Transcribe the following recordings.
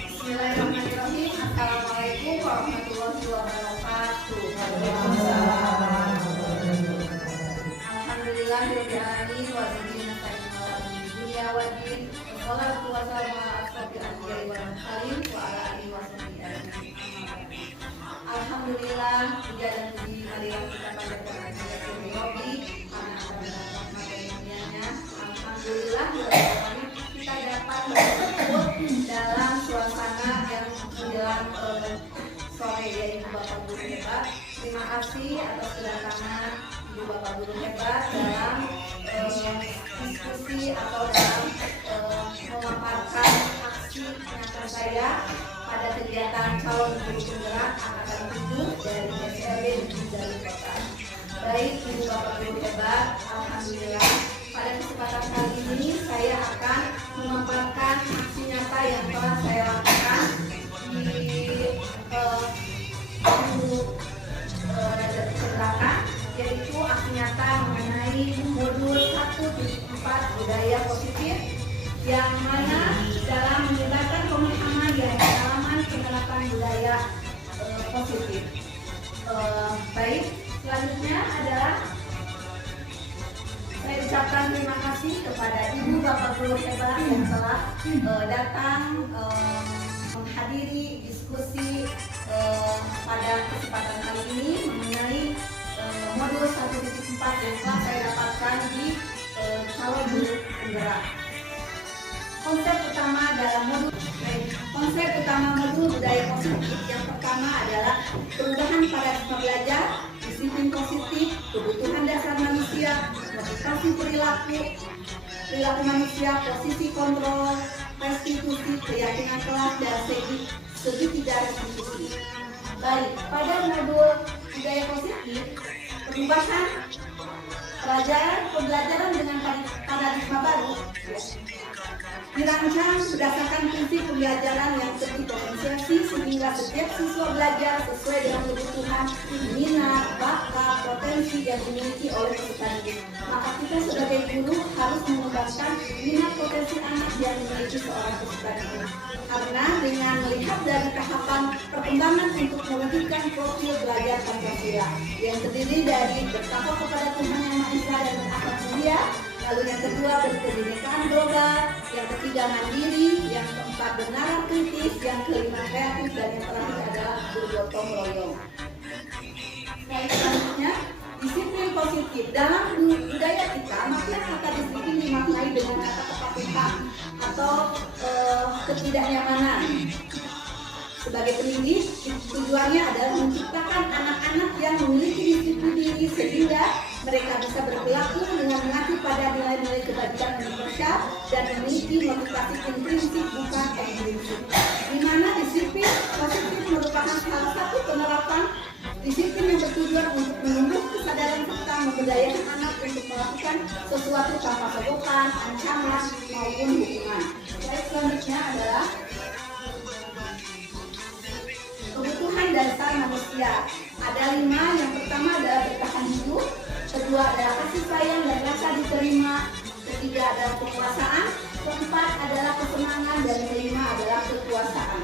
Bismillahirrahmanirrahim. Assalamualaikum warahmatullahi wabarakatuh. Alhamdulillahirabbil alamin wa bihi nasta'in ala dunya waddin. Wassalatu wassalamu ala asyrofil anbiya'i wal mursalin wa ala alihi washabihi ajmain. Alhamdulillah, puja dan puji marilah kita panjatkan kehadirat Rabbi karena ada rahmat dan karunia-Nya. Alhamdulillah kita dapat berkumpul dalam suasana yang menjelang sore, yaitu Bapak Guru hebat. Terima kasih atas kedatangan Ibu Bapak Guru hebat dalam diskusi atau dalam memaparkan aksi nyata saya pada kegiatan calon guru penggerak angkatan 7 dari SLB dari Kota. Baik Ibu Bapak Guru hebat, alhamdulillah pada kesempatan kali ini saya akan memaparkan aksi nyata yang telah saya lakukan di belakang, yaitu aksi nyata mengenai modul 1.4 budaya positif, yang mana dalam menyebarkan pemahaman dan pengalaman penerapan budaya positif. Baik, selanjutnya adalah saya ucapkan terima kasih kepada Ibu Bapak Guru hebat yang telah datang menghadiri diskusi pada kesempatan kali ini mengenai modul 1.4 yang telah saya dapatkan di calon guru penggerak. Konsep utama modul budaya positif yang pertama adalah perubahan paradigma belajar, disiplin positif, kebutuhan dasar manusia, motivasi perilaku manusia, posisi kontrol, restitusi, keyakinan kelas, dan segitiga restitusi. Baik, pada modul budaya positif, perubahan pembelajaran dengan paradigma baru dirancang berdasarkan prinsip pembelajaran yang terdiferensiasi sehingga setiap siswa belajar sesuai dengan kebutuhan, minat, bakat, potensi yang dimiliki oleh peserta didik. Maka kita sebagai guru harus mengembangkan minat potensi anak yang dimiliki seorang peserta didik. Karena dengan melihat dari tahapan perkembangan untuk mewujudkan profil belajar Pancasila yang terdiri dari bertakwa kepada Tuhan Yang Maha Esa dan berakhlak mulia, lalu yang kedua berkebinekaan global, yang ketiga mandiri, yang keempat bernalar kritis, yang kelima kreatif, dan yang terakhir adalah bergotong royong. Selanjutnya, disiplin positif. Dalam budaya kita, maka kata disiplin dimaknai dengan kata kepatuhan atau ketidaknyamanan. Sebagai pendidik, tujuannya adalah menciptakan anak-anak yang memiliki disiplin diri sehingga mereka bisa berperilaku dengan mengacu pada nilai-nilai kebajikan universal dan memiliki motivasi intrinsik bukan ekstrinsik. Di mana disiplin positif merupakan salah satu penerapan disiplin yang bertujuan untuk menumbuh kesadaran serta memberdayakan anak untuk melakukan sesuatu tanpa sogokan, ancaman maupun hukuman. Baik, selanjutnya adalah kebutuhan dasar manusia. Ada 5. Yang pertama adalah bertahan hidup, kedua adalah kasih sayang dan rasa diterima, ketiga adalah kekuasaan, keempat adalah kesenangan, dan kelima adalah kekuasaan.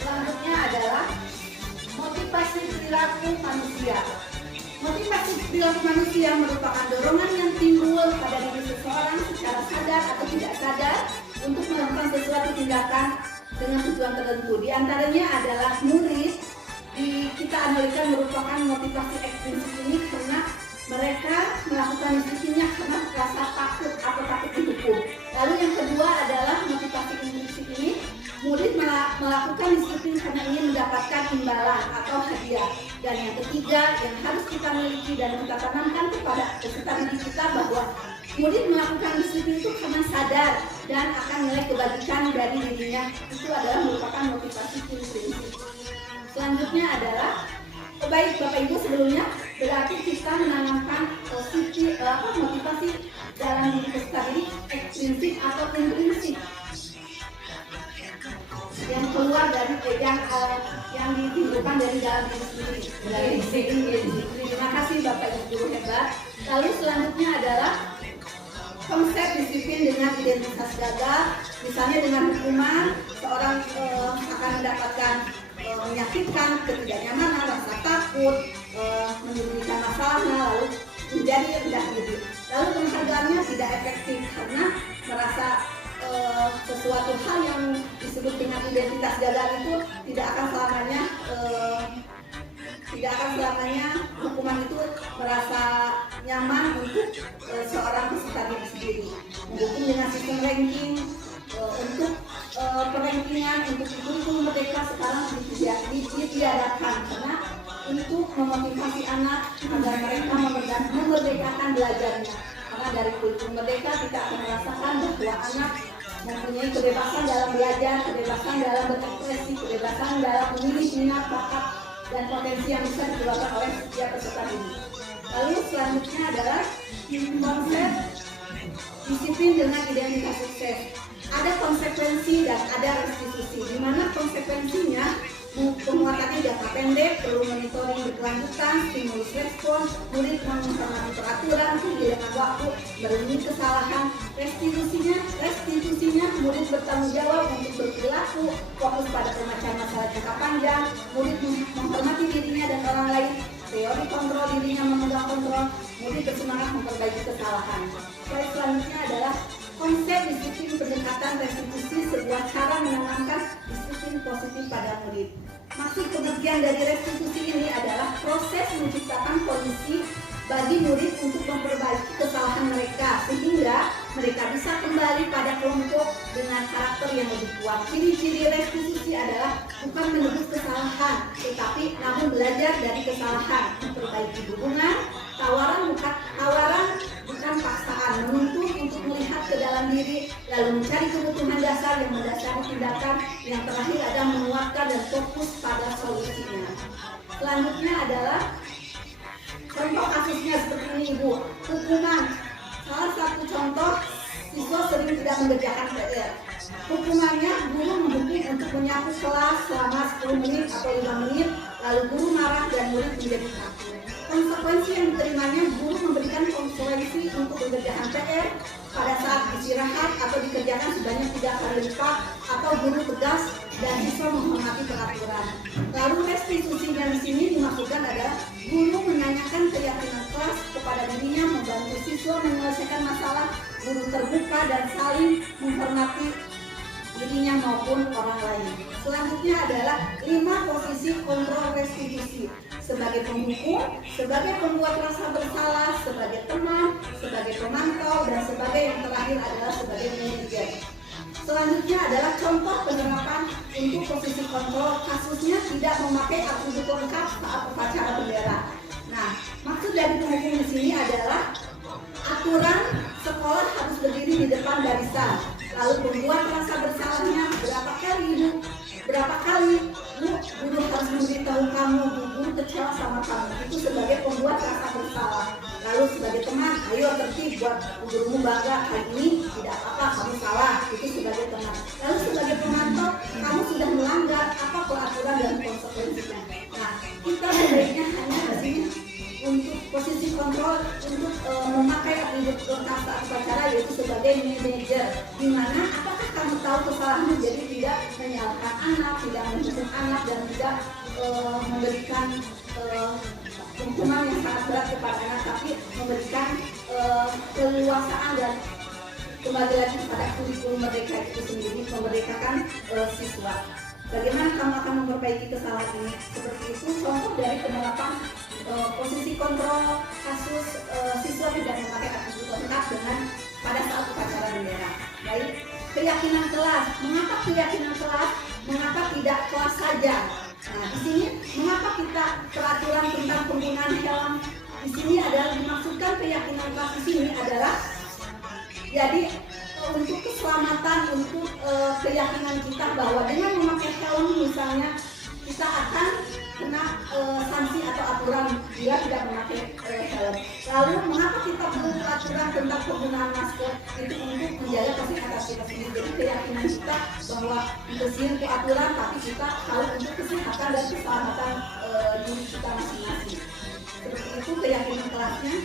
Selanjutnya adalah motivasi perilaku manusia. Motivasi perilaku manusia merupakan dorongan yang timbul pada diri seseorang secara sadar atau tidak sadar untuk melakukan sesuatu tindakan dengan tujuan tertentu. Di antaranya adalah murid, kita analikan merupakan motivasi ekstrinsik ini karena mereka melakukan disiplinnya karena rasa takut atau takut dihukum. Lalu yang kedua adalah motivasi intrinsik ini, murid melakukan disiplin karena ingin mendapatkan imbalan atau hadiah. Dan yang ketiga yang harus kita miliki dan kita tanamkan kepada peserta didik kita bahwa murid melakukan disiplin itu karena sadar dan akan nilai kebajikan dari dirinya. Itu adalah merupakan motivasi intrinsik. Selanjutnya adalah baik Bapak Ibu, sebelumnya berarti kita menanamkan motivasi dalam diri peserta didik ekstrinsik atau intrinsik. yang ditimbulkan dari dalam diri sendiri, dari diri. Terima kasih Bapak Ibu guru hebat. Lalu selanjutnya adalah konsep disiplin dengan identitas gagal, misalnya dengan hukuman seorang akan mendapatkan menyakitkan, ketidaknyamanan, rasa takut, menyembunyikan masalahnya, lalu menjadi rendah diri. Lalu penghargaannya tidak efektif karena merasa sesuatu hal yang disebut dengan identitas gagal itu tidak akan selamanya hukuman itu merasa nyaman untuk seorang peserta didik sendiri. Mendukung dengan sistem ranking untuk perankingan untuk guru merdeka sekarang ditiadakan karena untuk memotivasi anak agar mereka memerdekakan belajarnya. Karena dari kurikulum merdeka kita akan merasakan bahwa anak mempunyai kebebasan dalam belajar, kebebasan dalam berekspresi, kebebasan dalam memilih minat, bakat, dan potensi yang bisa dikeluarkan oleh setiap peserta didik. Lalu selanjutnya adalah konsep disiplin dengan identitas sukses. Ada konsekuensi dan ada restitusi, di mana konsekuensinya penguatannya jangka pendek, perlu monitoring berkelanjutan, stimulus respon, murid menghormati peraturan, tinggi dengan waktu, berlindungi kesalahan. Restitusinya murid bertanggung jawab untuk berperilaku, fokus pada pemecahan masalah jangka panjang, murid menghormati dirinya dan orang lain, teori kontrol dirinya memegang kontrol, murid bersemangat memperbaiki kesalahan. Slide selanjutnya adalah konsep disiplin pendekatan restitusi, sebuah cara menanamkan disiplin positif pada murid. Maksud pengertian dari restitusi ini adalah proses menciptakan kondisi bagi murid untuk memperbaiki kesalahan mereka sehingga mereka bisa kembali pada kelompok dengan karakter yang lebih kuat. Ciri-ciri restitusi adalah bukan menebus kesalahan, tetapi namun belajar dari kesalahan, memperbaiki hubungan, tawaran bukan paksaan, menuntut untuk melihat ke dalam diri, lalu mencari kebutuhan dasar yang mendasari tindakan, yang terakhir adalah menguatkan dan fokus pada solusinya. Selanjutnya adalah contoh kasusnya seperti ini Ibu, hukuman. Salah satu contoh, siswa sering tidak mengerjakan PR. Hukumannya, guru menghukum untuk menyapu kelas selama 10 menit atau 5 menit, lalu guru marah dan murid menjadi takut. Konsekuensi yang diterimanya, guru memberikan konsekuensi untuk mengerjakan PR pada saat istirahat atau dikerjakan sebanyak 3 kali lipat, atau guru tegas dan siswa menghormati peraturan. Lalu restitusinya di sini dimaksudkan adalah guru menanyakan keyakinan kelas kepada dirinya, membantu siswa menyelesaikan masalah, guru terbuka dan saling menghormati dirinya maupun orang lain. Selanjutnya adalah 5 posisi kontrol restitusi. Sebagai penghukum, sebagai pembuat rasa bersalah, sebagai teman, sebagai pemantau, dan sebagai yang terakhir adalah sebagai manajer. Selanjutnya adalah contoh penerapan untuk posisi kontrol, kasusnya tidak memakai atribut lengkap saat upacara bendera. Nah, maksud dari penghukum di sini adalah aturan sekolah harus berdiri di depan barisan. Lalu pembuat rasa bersalahnya berapa kali Bu, guru harus memberitahu kamu, guru kecewa sama kamu. Itu sebagai pembuat rasa bersalah. Lalu sebagai teman, ayo tertib buat gurumu bangga, hari ini tidak apa-apa, kamu salah. Itu sebagai teman. Lalu sebagai pemantau, kamu sudah melanggar apa peraturan dan konsekuensinya. Nah, kita sebaiknya hanya di sini untuk posisi kontrol untuk memakai atribut lengkap saat upacara, yaitu sebagai manajer, di mana apakah kamu tahu kesalahanmu, jadi tidak menyalahkan anak, tidak menghukum anak, dan tidak memberikan hukuman yang sangat berat kepada anak, tapi memberikan keleluasaan dan kembali lagi pada kurikulum merdeka itu sendiri, memerdekakan siswa. Bagaimana kamu akan memperbaiki kesalahan ini? Seperti itu contoh dari penerapan posisi kontrol kasus siswa tidak memakai atribut lengkap dengan pada saat upacara bendera. Baik, keyakinan kelas. Mengapa keyakinan kelas? Mengapa tidak kelas saja? Nah, di sini mengapa kita peraturan tentang penggunaan helm di sini adalah dimaksudkan keyakinan kelas di sini adalah jadi untuk keselamatan, untuk keyakinan kita bahwa dengan memakai helm misalnya kita akan kena sanksi atau aturan bila tidak memakai helm. Lalu mengapa kita perlu aturan tentang penggunaan masker? Itu untuk menjaga kesehatan kita sendiri. Jadi keyakinan keyakinan kita bahwa bersihin itu aturan, tapi kita tahu untuk kesehatan dan keselamatan diri kita masing-masing. Seperti itu keyakinan kelasnya.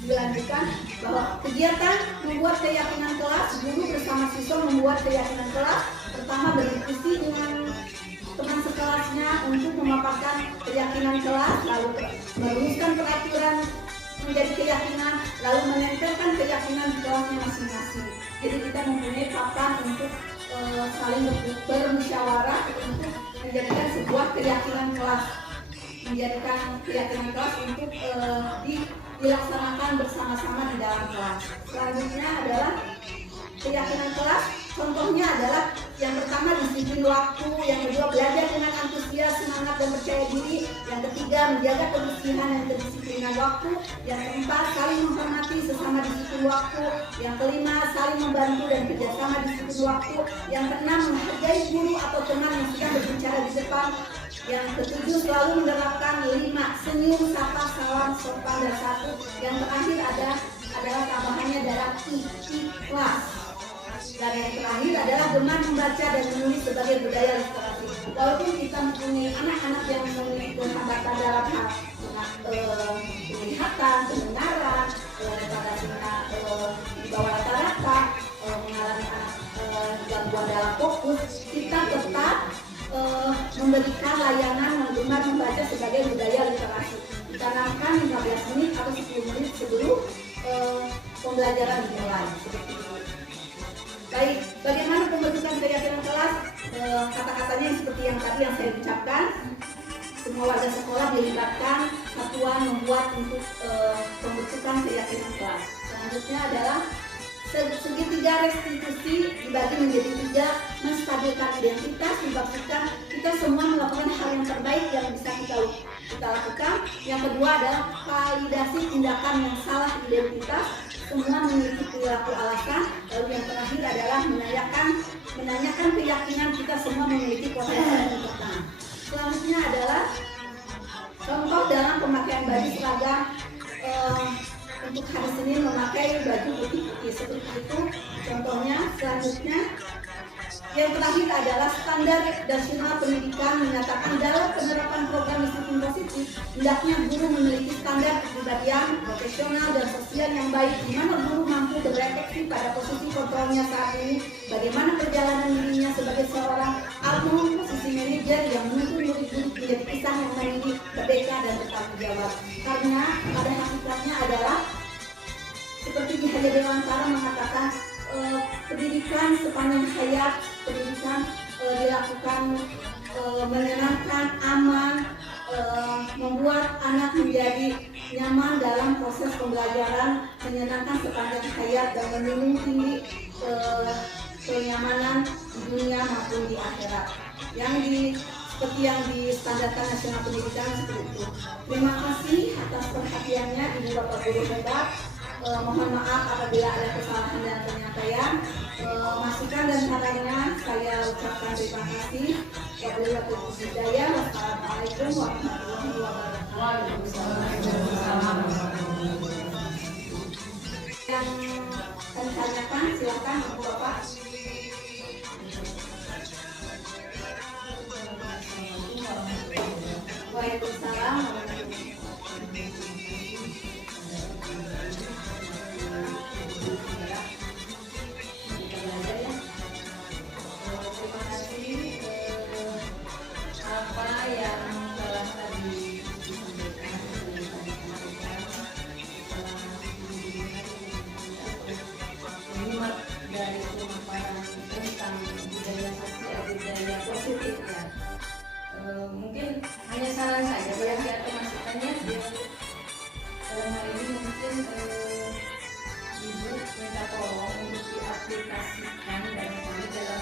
Dilanjutkan bahwa kegiatan membuat keyakinan kelas, guru bersama siswa membuat keyakinan kelas. Pertama, berdiskusi dengan teman sekelasnya untuk memaparkan keyakinan kelas, lalu merumuskan peraturan menjadi keyakinan, lalu menempelkan keyakinan di kelasnya masing-masing. Jadi kita mempunyai papan untuk saling bermusyawarah untuk menjadikan sebuah keyakinan kelas, untuk dilaksanakan bersama-sama di dalam kelas. Selanjutnya adalah keyakinan kelas. Contohnya adalah yang pertama disiplin waktu, yang kedua belajar dengan antusias, semangat dan percaya diri, yang ketiga menjaga kebersihan dan kedisiplinan waktu, yang keempat saling menghormati sesama disiplin waktu, yang kelima saling membantu dan kerjasama disiplin waktu, yang keenam menghargai guru atau teman yang sedang berbicara di depan, yang ketujuh selalu menerapkan 5 senyum, sapa, salam, sopan dan satu, yang terakhir adalah tambahannya adalah ikhlas. Dan yang terakhir adalah gemar membaca dan menulis sebagai budaya literasi. Walaupun kita mempunyai anak-anak yang memiliki hambatan dalam hal penglihatan, pendengaran, pada tingkat di bawah rata-rata, mengalami gangguan dalam fokus, kita tetap memberikan layanan gemar membaca sebagai budaya literasi. Ditanamkan 15 menit atau 10 menit sebelum pembelajaran dimulai. Seperti itu. Baik, bagaimana pembentukan keyakinan kelas? Kata-katanya seperti yang tadi yang saya ucapkan. Semua warga sekolah dilibatkan satuan membuat untuk pembentukan keyakinan kelas. Selanjutnya adalah segitiga restitusi dibagi menjadi 3, menstabilkan identitas, dimaksudkan kita semua melakukan hal yang terbaik yang bisa kita lakukan. Yang kedua adalah validasi tindakan yang salah identitas, semua memiliki perilaku alasan. Lalu yang terakhir adalah menanyakan keyakinan kita semua memiliki potensi tindakan. Selanjutnya adalah contoh dalam pemakaian baju seragam. Untuk hari Senin memakai baju putih-putih seperti itu contohnya. Selanjutnya yang terakhir adalah standar nasional pendidikan menyatakan dalam penerapan program disiplin positif hendaknya guru memiliki standar kepribadian profesional dan sosial yang baik, di mana guru mampu berefleksi pada posisi kontrolnya saat ini, bagaimana perjalanan dirinya sebagai seorang alumni, posisi manajer yang menuntun murid-murid menjadi kisah yang mandiri, merdeka dan bertanggung jawab. Karena pada hakikatnya adalah seperti di Haya Dewantara mengatakan, pendidikan sepanjang hayat, pendidikan dilakukan menyenangkan, aman, membuat anak menjadi nyaman dalam proses pembelajaran, menyenangkan sepanjang hayat dan menjunjung tinggi kenyamanan di dunia maupun di akhirat. Seperti yang di standarkan nasional pendidikan seperti itu. Terima kasih atas perhatiannya Ibu Bapak Guru hebat. Mohon maaf apabila ada kesalahan dan penyampaian. Masukan dan sarannya saya ucapkan terima kasih. Wabillahi taufiq wal hidayah. Wassalamualaikum warahmatullahi wabarakatuh. Yang akan ditanyakan silakan Ibu Bapak. Waalaikumsalam. Mungkin hanya saran saja bagi atau masukannya dalam hal ini mungkin Ibu minta tolong untuk diaplikasikan barangkali dalam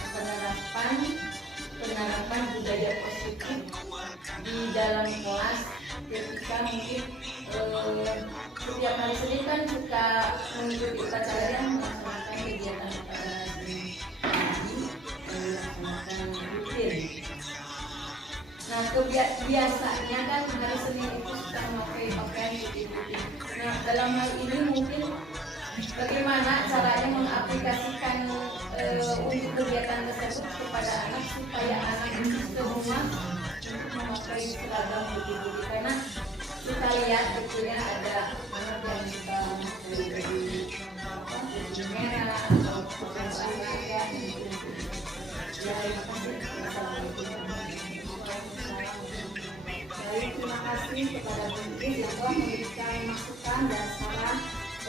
penerapan budaya positif di dalam kelas, ketika mungkin setiap hari Senin kan suka mengikuti upacara yang melaksanakan kegiatan upacara Senin melaksanakan rutin. Nah, biasanya kan hari Senin itu suka memakai pakaian putih-putih. Nah, dalam hal ini mungkin bagaimana caranya mengaplikasikan untuk kegiatan supaya anak ini ke rumah untuk memakai seragam putih-putih, karena kita lihat gitu ya, ada anak yang suka memakai baju merah atau pakai olahraga gitu. Ya itu pasti Baik, terima kasih kepada Bu Iis yang telah memberikan masukan dan saran.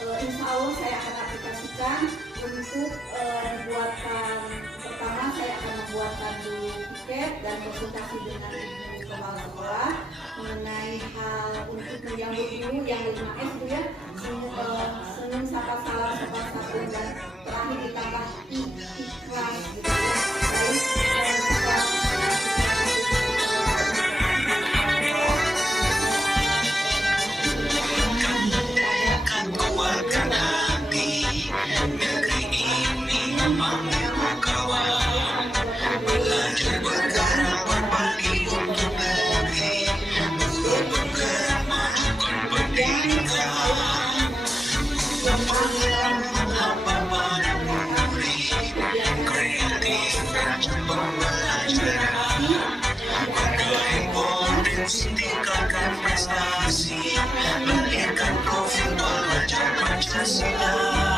Insya Allah saya akan aplikasikan untuk membuatkan, pertama saya akan membuatkan dulu tiket dan konsultasi dengan ibu kepala sekolah mengenai hal untuk menyambut dulu yang 5S itu ya, senyum, sapa salam, sopan santun, dan terakhir ditambah ikhlas gitu ya. Baik, kuatkan hati, negeri ini memanggil kawan, belajar bergerak berbagi untuk negeri, untuk bergerak majukan pendidikan, membangun hamba pada murid, kreatif dan pembelajaran, bergaya potensi tingkatkan prestasi, melahirkan profil pelajar Pancasila.